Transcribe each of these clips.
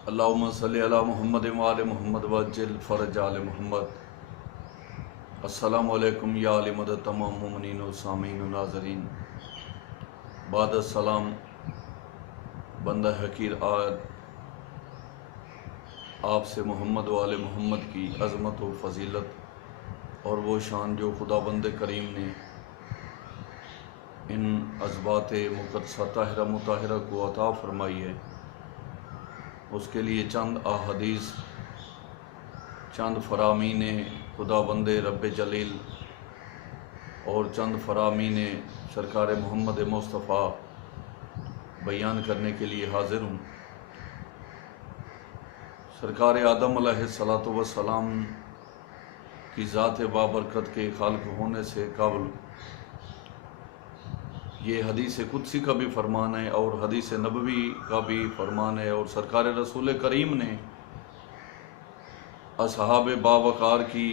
اللہم صلی علی محمد وآل محمد وعجل فرج آل محمد۔ السلام علیکم یا علی مدد تمام مومنین و سامعین و ناظرین۔ بعد السلام، بندہ حقیر آج آپ سے محمد و آل محمد کی عظمت و فضیلت اور وہ شان جو خدا بند کریم نے ان عذبات مقدسہ طاہرہ مطہرہ کو عطا فرمائی ہے، اس کے لیے چند احادیث، چند فرامین خدا بند رب جلیل اور چند فرامین سرکار محمد مصطفیٰ بیان کرنے کے لیے حاضر ہوں۔ سرکار آدم علیہ السلام کی ذات بابرکت کے خالق ہونے سے قبل یہ حدیث قدسی کا بھی فرمان ہے اور حدیث نبوی کا بھی فرمان ہے، اور سرکار رسول کریم نے اصحاب باوقار کی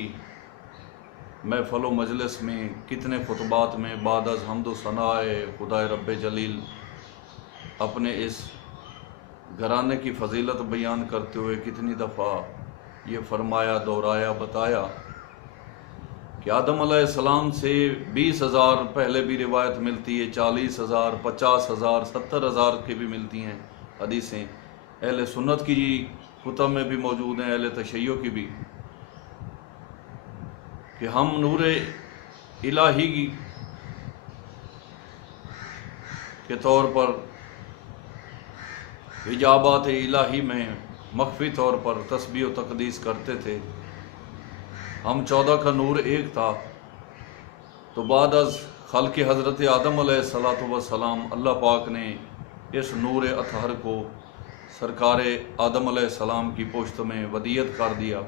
محفل و مجلس میں کتنے خطبات میں بعد از حمد و ثناء خدا رب جلیل اپنے اس گھرانے کی فضیلت بیان کرتے ہوئے کتنی دفعہ یہ فرمایا، دہرایا، بتایا کہ آدم علیہ السلام سے 20,000 پہلے بھی روایت ملتی ہے، 40,000، 50,000، 70,000 کی بھی ملتی ہیں حدیثیں، اہل سنت کی کتب میں بھی موجود ہیں، اہل تشیع کی بھی، کہ ہم نور الہی کے طور پر اجابات الہی میں مخفی طور پر تسبیح و تقدیس کرتے تھے۔ ہم 14 کا نور ایک تھا، تو بعد از خلق حضرت آدم علیہ السلام اللہ پاک نے اس نور اطہر کو سرکار آدم علیہ السلام کی پشت میں ودیعت کر دیا۔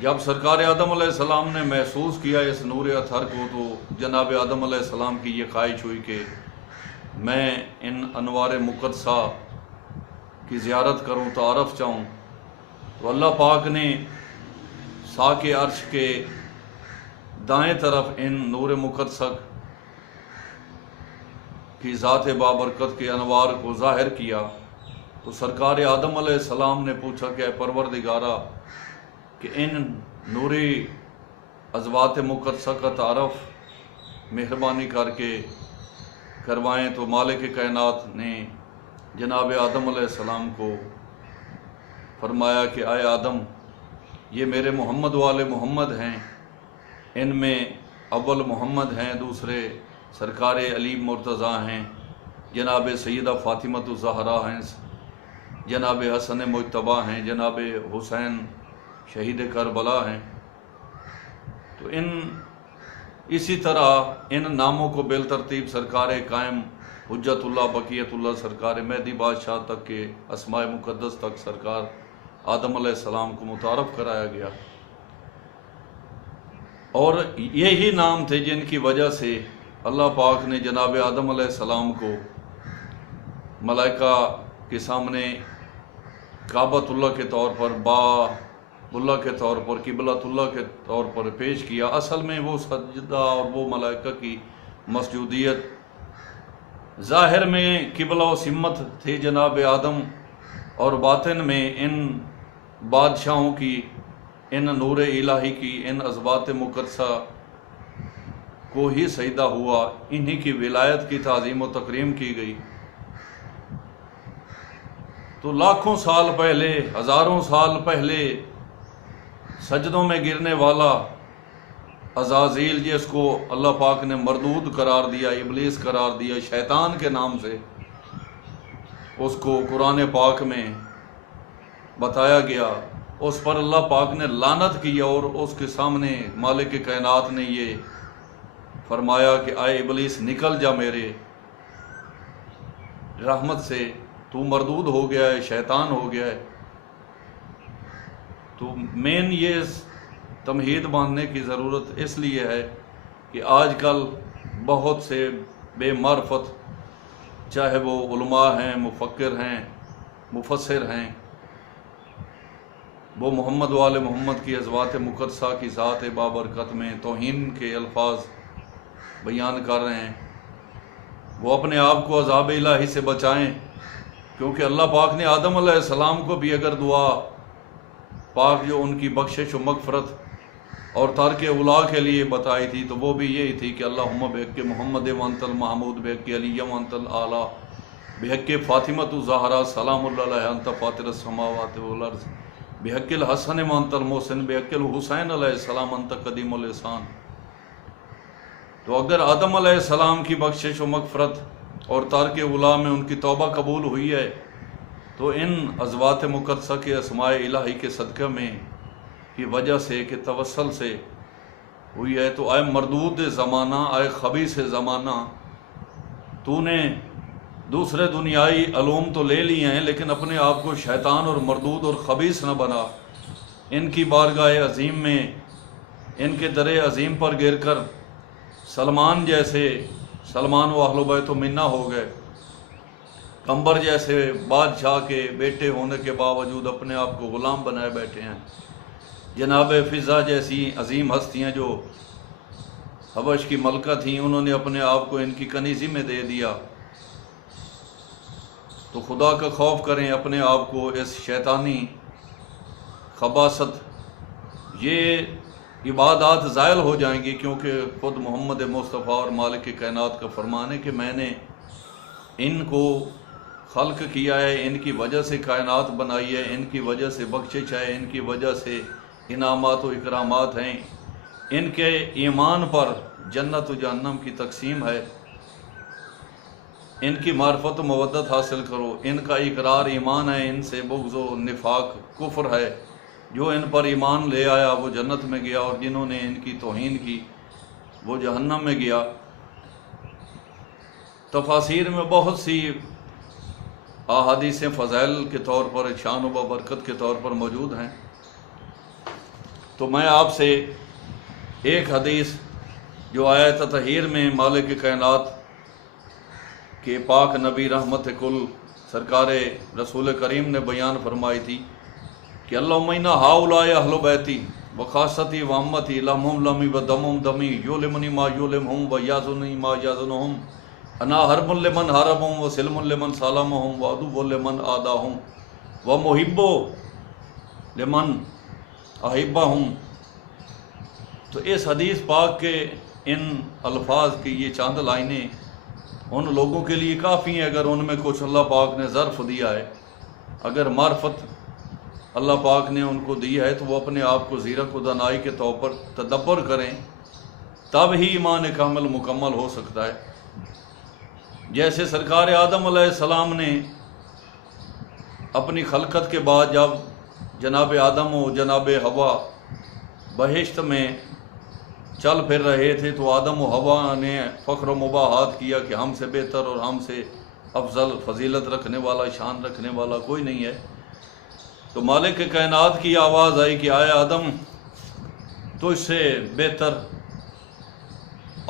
جب سرکار آدم علیہ السلام نے محسوس کیا اس نور اطہر کو، تو جناب آدم علیہ السلام کی یہ خواہش ہوئی کہ میں ان انوار مقدسہ کی زیارت کروں، تعارف چاہوں۔ تو اللہ پاک نے ساق عرش کے دائیں طرف ان نور مقدسہ کی ذات بابرکت کے انوار کو ظاہر کیا۔ تو سرکار آدم علیہ السلام نے پوچھا کہ اے پروردگارا، کہ ان نوری عذبات مقدسہ کا تعارف مہربانی کر کے کروائیں۔ تو مالک کائنات نے جناب آدم علیہ السلام کو فرمایا کہ اے آدم، یہ میرے محمد والے محمد ہیں، ان میں اول محمد ہیں، دوسرے سرکار علی مرتضیٰ ہیں، جناب سیدہ فاطمہ الزہرا ہیں، جناب حسن مجتبیٰ ہیں، جناب حسین شہید کربلا ہیں۔ تو اسی طرح ان ناموں کو بالترتیب سرکار قائم حجت اللہ بقیت اللہ سرکار مہدی بادشاہ تک کے اسماء مقدس تک سرکار آدم علیہ السلام کو متعارف کرایا گیا، اور یہی نام تھے جن کی وجہ سے اللہ پاک نے جناب آدم علیہ السلام کو ملائکہ کے سامنے کعبۃ اللہ کے طور پر، باب اللہ کے طور پر، قبلۃ اللہ کے طور پر پیش کیا۔ اصل میں وہ سجدہ اور وہ ملائکہ کی مسجودیت، ظاہر میں قبلہ و سمت تھے جناب آدم، اور باطن میں ان بادشاہوں کی، ان نور الہی کی، ان عذبات مقدسہ کو ہی سجدہ ہوا، انہی کی ولایت کی تعظیم و تکریم کی گئی۔ تو لاکھوں سال پہلے، ہزاروں سال پہلے سجدوں میں گرنے والا عزازیل، جس کو اللہ پاک نے مردود قرار دیا، ابلیس قرار دیا شیطان کے نام سے، اس کو قرآن پاک میں بتایا گیا، اس پر اللہ پاک نے لعنت کی، اور اس کے سامنے مالک کائنات نے یہ فرمایا کہ اے ابلیس، نکل جا میرے رحمت سے، تو مردود ہو گیا ہے، شیطان ہو گیا ہے۔ تو مین یہ تمہید باندھنے کی ضرورت اس لیے ہے کہ آج کل بہت سے بے معرفت، چاہے وہ علماء ہیں، مفکر ہیں، مفسر ہیں، وہ محمد والے محمد کی عذبات مقدسہ کی ذات بابرکت میں توہین کے الفاظ بیان کر رہے ہیں۔ وہ اپنے آپ کو عذاب الہی سے بچائیں، کیونکہ اللہ پاک نے آدم علیہ السلام کو بھی اگر دعا پاک جو ان کی بخشش و مغفرت اور ترک اولا کے لیے بتائی تھی تو وہ بھی یہی تھی کہ اللہم بحق محمد وانت المحمود بحق علی وانت الاعلیٰ بحق فاطمۃ الزہرا سلام اللہ علیہ انت فاطر السماوات والارض بحق الحسن وانت المحسن بحق الحسین علیہ السلام انت قدیم الاحسان۔ تو اگر آدم علیہ السلام کی بخشش و مغفرت اور ترک اولا میں ان کی توبہ قبول ہوئی ہے تو ان ازوات مقدسہ کے اسماء الہی کے صدقہ میں کی وجہ سے کہ توسل سے ہوئی ہے، تو اے مردود زمانہ، اے خبیث زمانہ، تو نے دوسرے دنیائی علوم تو لے لیے ہیں لیکن اپنے آپ کو شیطان اور مردود اور خبیث نہ بنا۔ ان کی بارگاہ عظیم میں، ان کے در عظیم پر گر کر سلمان جیسے، سلمان و اہل بیت و منا ہو گئے، قمبر جیسے بادشاہ کے بیٹے ہونے کے باوجود اپنے آپ کو غلام بنائے بیٹھے ہیں۔ جناب فضا جیسی عظیم ہستیاں جو حبش کی ملکہ تھیں، انہوں نے اپنے آپ کو ان کی کنیزی میں دے دیا۔ تو خدا کا خوف کریں، اپنے آپ کو اس شیطانی خباثت، یہ عبادات زائل ہو جائیں گی، کیونکہ خود محمد مصطفیٰ اور مالک کائنات کا فرمان ہے کہ میں نے ان کو خلق کیا ہے، ان کی وجہ سے کائنات بنائی ہے، ان کی وجہ سے بخشش ہے، ان کی وجہ سے انعامات و اکرامات ہیں، ان کے ایمان پر جنت و جہنم کی تقسیم ہے، ان کی معرفت و مودت حاصل کرو، ان کا اقرار ایمان ہے، ان سے بغض و نفاق کفر ہے، جو ان پر ایمان لے آیا وہ جنت میں گیا اور جنہوں نے ان کی توہین کی وہ جہنم میں گیا۔ تفاسیر میں بہت سی احادیثیں فضائل کے طور پر، شان و برکت کے طور پر موجود ہیں، تو میں آپ سے ایک حدیث جو آیت تطہیر میں مالک کائنات کے پاک نبی رحمت کل سرکار رسول کریم نے بیان فرمائی تھی کہ اللہم انا ہاؤلاء اہل بیتی وخاصتی وامتی لہمہم لہمی ودمہم دمی یولمنی ما یولمہم ویازنی ما یازنہم انا حرب لمن حاربہم وسلم لمن سالمہم وعدو لمن آداہم ومحب لمن احبہم۔ تو اس حدیث پاک کے ان الفاظ کی یہ چاند لائنیں ان لوگوں کے لیے کافی ہیں اگر ان میں کچھ اللہ پاک نے ظرف دیا ہے، اگر معرفت اللہ پاک نے ان کو دی ہے تو وہ اپنے آپ کو زیرک و دانائی کے طور پر تدبر کریں، تب ہی ایمان کامل مکمل ہو سکتا ہے۔ جیسے سرکار آدم علیہ السلام نے اپنی خلقت کے بعد جب جناب آدم و جناب حوا بہشت میں چل پھر رہے تھے تو آدم و حوا نے فخر و مباحات کیا کہ ہم سے بہتر اور ہم سے افضل فضیلت رکھنے والا، شان رکھنے والا کوئی نہیں ہے۔ تو مالک کائنات کی آواز آئی کہ آئے آدم، تو اس سے بہتر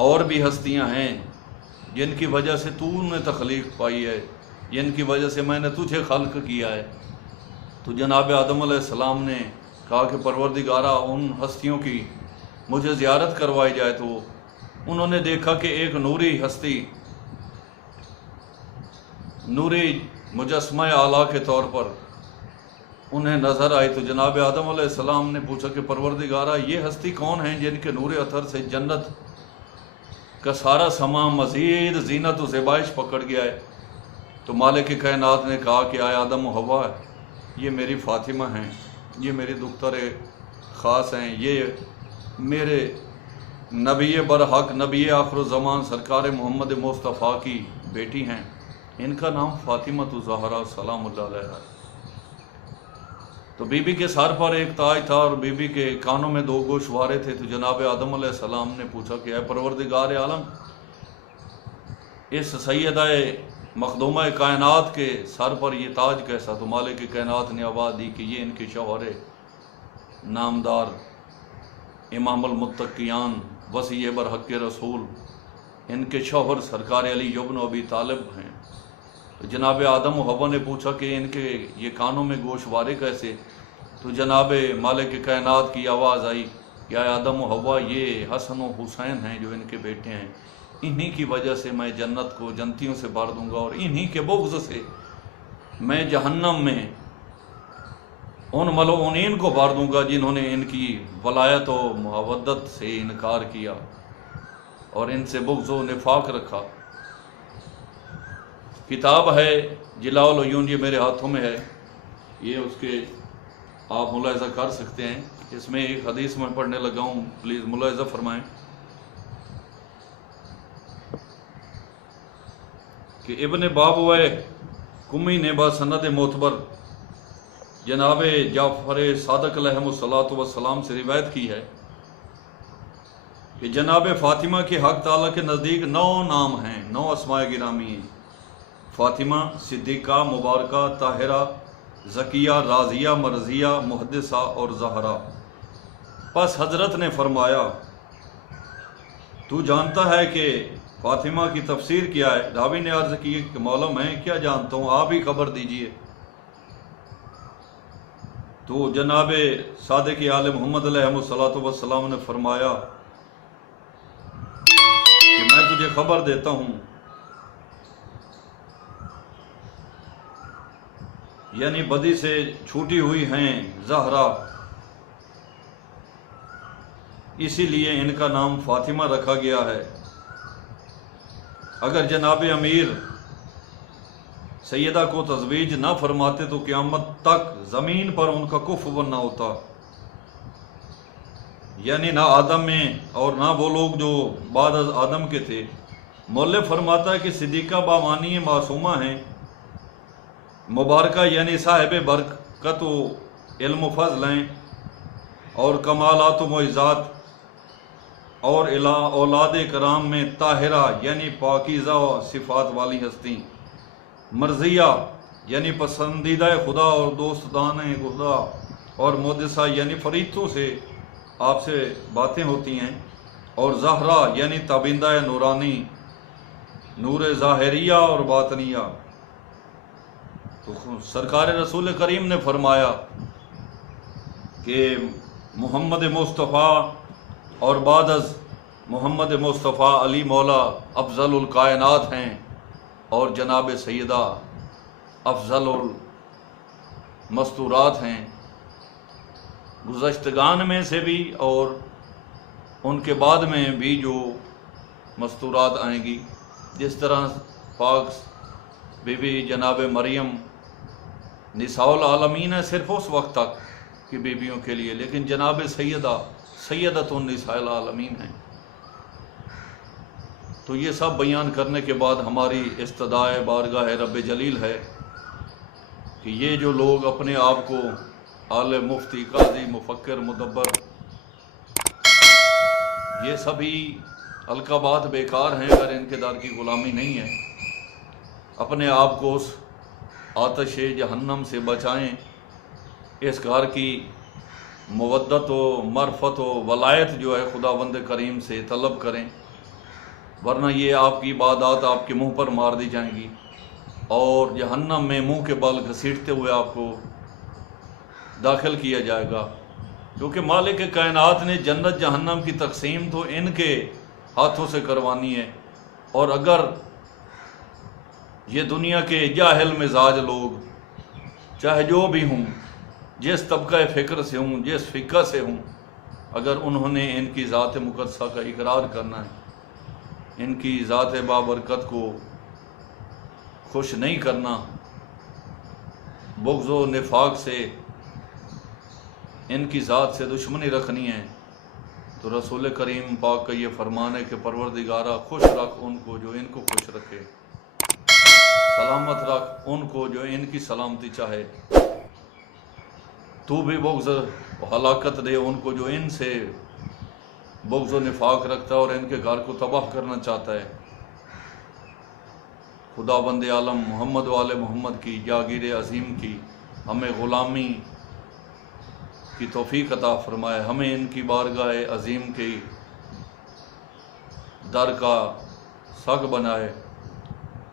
اور بھی ہستیاں ہیں جن کی وجہ سے تو نے تخلیق پائی ہے، جن کی وجہ سے میں نے تجھے خلق کیا ہے۔ تو جناب آدم علیہ السلام نے کہا کہ پروردگارا ان ہستیوں کی مجھے زیارت کروائی جائے، تو انہوں نے دیکھا کہ ایک نوری ہستی، نوری مجسمہ اعلیٰ کے طور پر انہیں نظر آئی۔ تو جناب آدم علیہ السلام نے پوچھا کہ پروردگارا یہ ہستی کون ہیں جن کے نور اثر سے جنت کا سارا سما مزید زینت و زیبائش پکڑ گیا ہے؟ تو مالک کائنات نے کہا کہ آئے آدم و حوا، یہ میری فاطمہ ہیں، یہ میری دختر خاص ہیں، یہ میرے نبی برحق، نبی آخر الزمان سرکار محمد مصطفیٰ کی بیٹی ہیں، ان کا نام فاطمۃ الزہرا سلام اللہ علیہ۔ تو بی بی کے سر پر ایک تاج تھا اور بی بی کے کانوں میں 2 گوشوارے تھے۔ تو جناب آدم علیہ السلام نے پوچھا کہ اے پروردگار عالم، اس سیدہ مخدومہ کائنات کے سر پر یہ تاج کیسا؟ تو مالک کائنات نے آواز دی کہ یہ ان کے شوہر نامدار امام المتقیان وصی برحق رسول، ان کے شوہر سرکار علی ابن ابی طالب ہیں۔ تو جناب آدم و حوا نے پوچھا کہ ان کے یہ کانوں میں گوشوارے کیسے؟ تو جناب مالک کائنات کی آواز آئی کہ اے آدم و حوا، یہ حسن و حسین ہیں جو ان کے بیٹے ہیں، انہی کی وجہ سے میں جنت کو جنتیوں سے بھر دوں گا اور انہی کے بغض سے میں جہنم میں ان ملعونین کو بھر دوں گا جنہوں نے ان کی ولایت و مودت سے انکار کیا اور ان سے بغض و نفاق رکھا۔ کتاب ہے جلاء العیون، یہ میرے ہاتھوں میں ہے، یہ اس کے آپ ملاحظہ کر سکتے ہیں۔ اس میں ایک حدیث میں پڑھنے لگا ہوں، پلیز ملاحظہ فرمائیں کہ ابن بابوئے کمی نے بسند معتبر جناب جعفر صادق علیہ الصلوۃ والسلام سے روایت کی ہے کہ جناب فاطمہ کے حق تعالیٰ کے نزدیک 9 نام ہیں، 9 اسماء گرامی ہیں: فاطمہ، صدیقہ، مبارکہ، طاہرہ، زکیہ، راضیہ، مرضیہ، محدثہ اور زہرا۔ پس حضرت نے فرمایا، تو جانتا ہے کہ فاطمہ کی تفسیر کیا ہے؟ راوی نے عرض کی کہ مولا میں کیا جانتا ہوں، آپ ہی خبر دیجئے۔ تو جناب صادق آل محمد علیہ الصلوۃ والسلام نے فرمایا کہ میں تجھے خبر دیتا ہوں، یعنی بدی سے چھوٹی ہوئی ہیں زہرا، اسی لیے ان کا نام فاطمہ رکھا گیا ہے۔ اگر جناب امیر سیدہ کو تزویج نہ فرماتے تو قیامت تک زمین پر ان کا کفو نہ ہوتا، یعنی نہ آدم میں اور نہ وہ لوگ جو بعد از آدم کے تھے۔ مؤلف فرماتا ہے کہ صدیقہ بامانی معصومہ ہیں، مبارکہ یعنی صاحب برکت و علم و فضل ہیں اور کمالات و معجزات، اور اولاد کرام میں طاہرہ یعنی پاکیزہ و صفات والی ہستی، مرضیہ یعنی پسندیدہ خدا اور دوستدان خدا، اور محدثہ یعنی فرشتوں سے آپ سے باتیں ہوتی ہیں، اور زہرا یعنی تابندہ نورانی، نور ظاہریہ اور باطنیہ۔ تو سرکار رسول کریم نے فرمایا کہ محمد مصطفیٰ اور بعد از محمد مصطفیٰ علی مولا افضل الکائنات ہیں، اور جناب سیدہ افضل المستورات ہیں، گزشتگان میں سے بھی اور ان کے بعد میں بھی جو مستورات آئیں گی، جس طرح پاک بی بی جناب مریم نساء العالمین ہے صرف اس وقت تک کی بیویوں کے لیے، لیکن جناب سیدۃ النساء العالمین ہیں۔ تو یہ سب بیان کرنے کے بعد ہماری استدعائے بارگاہ رب جلیل ہے کہ یہ جو لوگ اپنے آپ کو عالم، مفتی، قاضی، مفکر، مدبر، یہ سبھی القابات بیکار ہیں اگر ان کے در کی غلامی نہیں ہے۔ اپنے آپ کو اس آتش جہنم سے بچائیں، اس گھر کی مودت و معرفت و ولایت جو ہے خداوند کریم سے طلب کریں، ورنہ یہ آپ کی عبادات آپ کے منہ پر مار دی جائیں گی اور جہنم میں منہ کے بال گھسیٹتے ہوئے آپ کو داخل کیا جائے گا، کیونکہ مالک کائنات نے جنت جہنم کی تقسیم تو ان کے ہاتھوں سے کروانی ہے۔ اور اگر یہ دنیا کے جاہل مزاج لوگ چاہے جو بھی ہوں، جس طبقہ فکر سے ہوں، جس فقہ سے ہوں، اگر انہوں نے ان کی ذات مقدسہ کا اقرار کرنا ہے، ان کی ذات بابرکت کو خوش نہیں کرنا، بغض و نفاق سے ان کی ذات سے دشمنی رکھنی ہے، تو رسول کریم پاک کا یہ فرمان ہے کہ پروردگارہ خوش رکھ ان کو جو ان کو خوش رکھے، سلامت رکھ ان کو جو ان کی سلامتی چاہے، تو بھی بغض و ہلاکت دے ان کو جو ان سے بغض و نفاق رکھتا ہے اور ان کے گھر کو تباہ کرنا چاہتا ہے۔ خدا بند عالم محمد و آل محمد کی جاگیر عظیم کی ہمیں غلامی کی توفیق عطا فرمائے، ہمیں ان کی بارگاہ عظیم کی در کا سگ بنائے،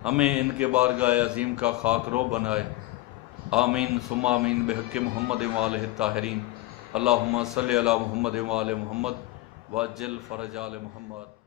ہمیں ان کے بارگاہ عظیم کا خاک رو بنائے۔ آمین ثم آمین بحق محمد و آلہ الطاہرین۔ اللہم صلی علی محمد و آل محمد وعجل فرج آل محمد۔